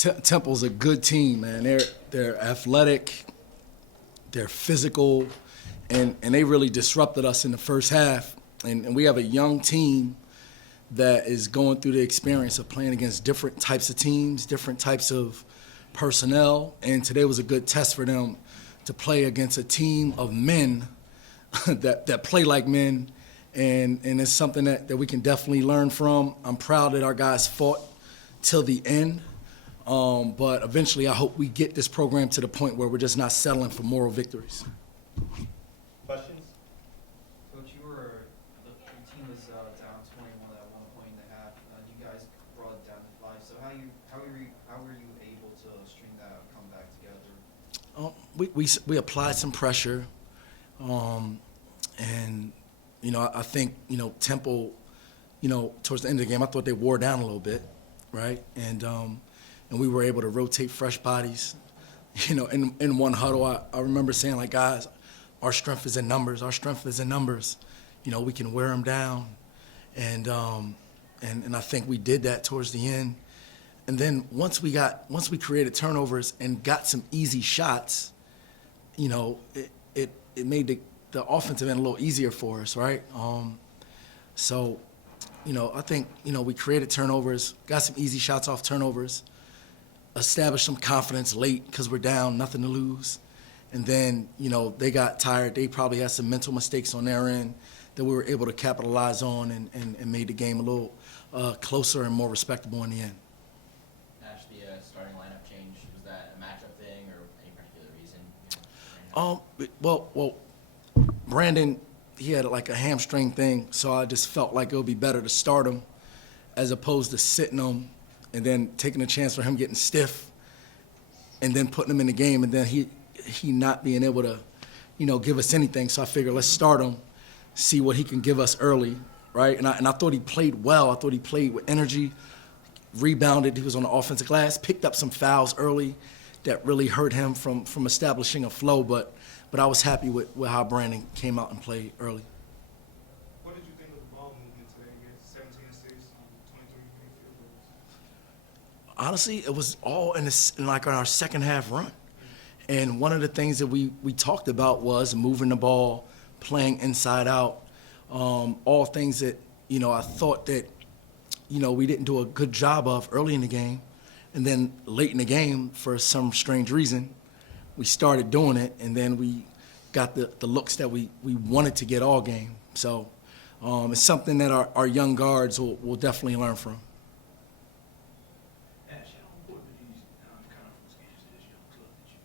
Temple's a good team, man. They're athletic, they're physical, and they really disrupted us in the first half. And we have a young team that is going through the experience of playing against different types of teams, different types of personnel. And today was a good test for them to play against a team of men that play like men. And it's something that we can definitely learn from. I'm proud that our guys fought till the end. But eventually, I hope we get this program to the point where we're just not settling for moral victories. Questions? Coach, your team was down 21 at 1.5. You guys brought it down to 5. So how were you able to string that comeback together? We applied some pressure, and I think Temple, towards the end of the game, I thought they wore down a little bit, right? And we were able to rotate fresh bodies. In one huddle, I remember saying, like, guys, our strength is in numbers. Our strength is in numbers. We can wear them down. And I think we did that towards the end. And then once we created turnovers and got some easy shots, it made the offensive end a little easier for us, right? So, I think, we created turnovers, got some easy shots off turnovers, established some confidence late because we're down, nothing to lose. And then, they got tired. They probably had some mental mistakes on their end that we were able to capitalize on and made the game a little closer and more respectable in the end. Ash, the starting lineup change, was that a matchup thing or any particular reason? Well, Brandon, he had like a hamstring thing, so I just felt like it would be better to start him as opposed to sitting him and then taking a chance for him getting stiff and then putting him in the game and then he not being able to, give us anything. So I figured let's start him, see what he can give us early, right? And I thought he played well. I thought he played with energy, rebounded. He was on the offensive glass, picked up some fouls early that really hurt him from establishing a flow. But I was happy with how Brandon came out and played early. What did you think of the ball movement today? You get 17 assists on 23 field goals. Honestly, it was all on our second half run. And one of the things that we talked about was moving the ball, playing inside out, all things that, I thought that, we didn't do a good job of early in the game. And then late in the game, for some strange reason, we started doing it, and then we got the looks that we wanted to get all game. So it's something that our young guards will definitely learn from. Ash, how important are these conference games to this young club that you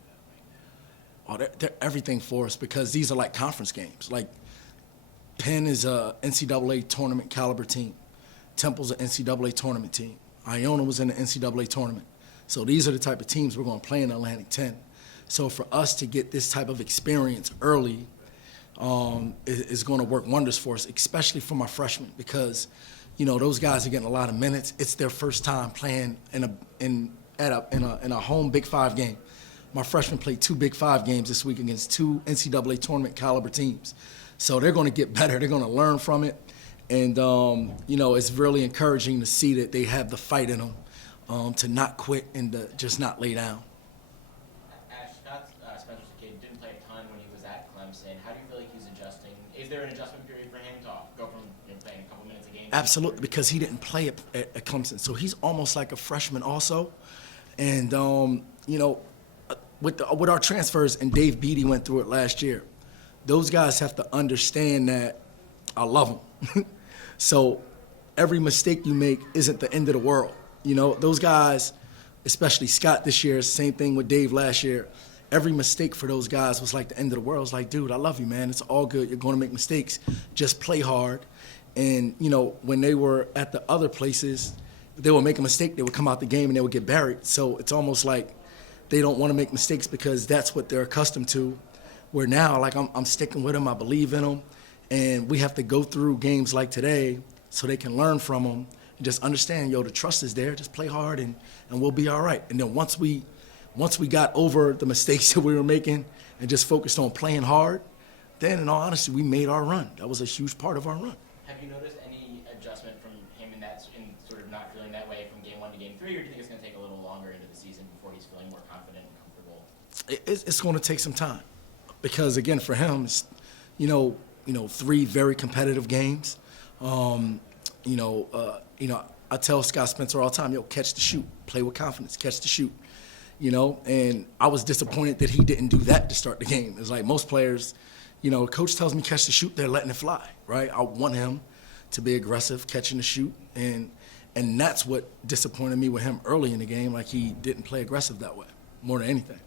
have right now? They're everything for us because these are like conference games. Like Penn is a NCAA tournament caliber team. Temple's an NCAA tournament team. Iona was in the NCAA tournament. So these are the type of teams we're going to play in Atlantic 10. So for us to get this type of experience early is going to work wonders for us, especially for my freshmen, because those guys are getting a lot of minutes. It's their first time playing in a home Big Five game. My freshmen played 2 Big Five games this week against 2 NCAA tournament caliber teams. So they're going to get better. They're going to learn from it, and it's really encouraging to see that they have the fight in them to not quit and to just not lay down. Spencer's a kid, didn't play a ton when he was at Clemson. How do you feel like he's adjusting? Is there an adjustment period for him to go from playing a couple minutes a game? Absolutely, because he didn't play at Clemson. So he's almost like a freshman also. And, with our transfers, and Dave Beatty went through it last year, those guys have to understand that I love them. So every mistake you make isn't the end of the world. Those guys, especially Scott this year, same thing with Dave last year, every mistake for those guys was like the end of the world. It's like, dude, I love you, man. It's all good. You're going to make mistakes. Just play hard. And, when they were at the other places, they would make a mistake, they would come out the game and they would get buried. So it's almost like they don't want to make mistakes because that's what they're accustomed to. Where now, like, I'm sticking with them. I believe in them. And we have to go through games like today so they can learn from them and just understand, the trust is there. Just play hard and we'll be all right. And then once we got over the mistakes that we were making and just focused on playing hard, then in all honesty, we made our run. That was a huge part of our run. Have you noticed any adjustment from him in sort of not feeling that way from game 1 to game 3, or do you think it's going to take a little longer into the the season before he's feeling more confident and comfortable? It's going to take some time because, again, for him, it's, 3 very competitive games. I tell Scott Spencer all the time, catch the shoot, play with confidence, catch the shoot. And I was disappointed that he didn't do that to start the game. It's like most players, coach tells me catch the shoot, they're letting it fly, right? I want him to be aggressive, catching the shoot, and that's what disappointed me with him early in the game. Like, he didn't play aggressive that way, more than anything.